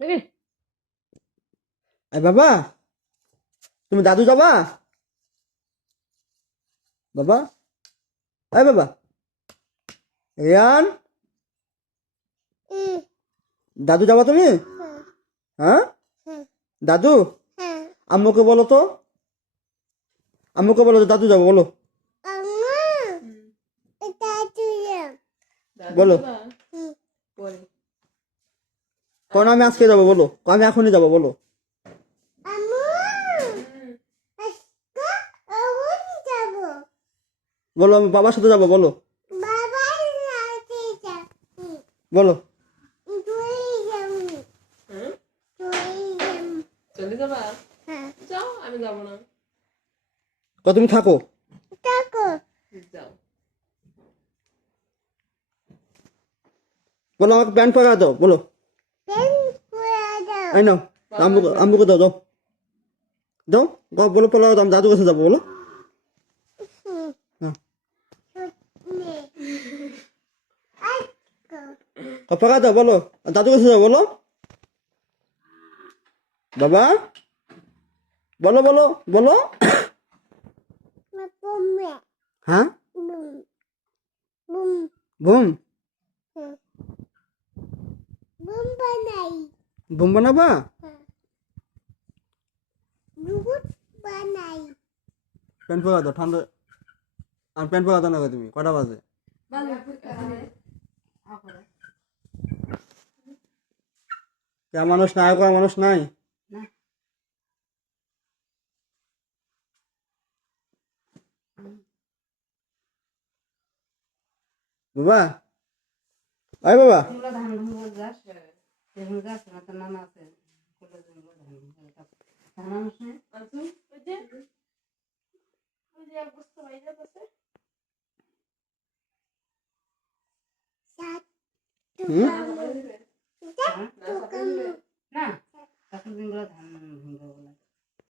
এই বাবা, তুমি দাদু যাবা? বাবা, এই বাবা, রিয়ান, দাদু যাবা তুমি? হ্যাঁ, দাদু, আম্মুকে বলো তো, আম্মুকে বলো তো দাদু যাবো, বলো বলো। কোন আমি আজকে যাবো বলো, আমি এখনই যাবো বলো। বলো আমি বাবার সাথে যাবো বলো, বলো। চলে যাবা? যাও, আমি যাবো না। তুমি থাকো। যাও। বলো আমাকে প্যান্ট পরা দাও বলো। এই নাও, আম্মুকে দাও, দাও দাও, বলো পলা দাও, আমি দাদু কাছে যাবো বলো। পরা দাও বলো, দাদু কাছে যাবো বলো। বাবা, বলো বলো বলো। হ্যাঁ, বুম, বুম বানাবা? প্যান্ট পরা দাও, ঠান্ডা। আর প্যান্ট পরা দাও না তুমি, কটা বাজে? কে মানুষ নাই, কয় মানুষ নাই। বাবা, আয় বাবা,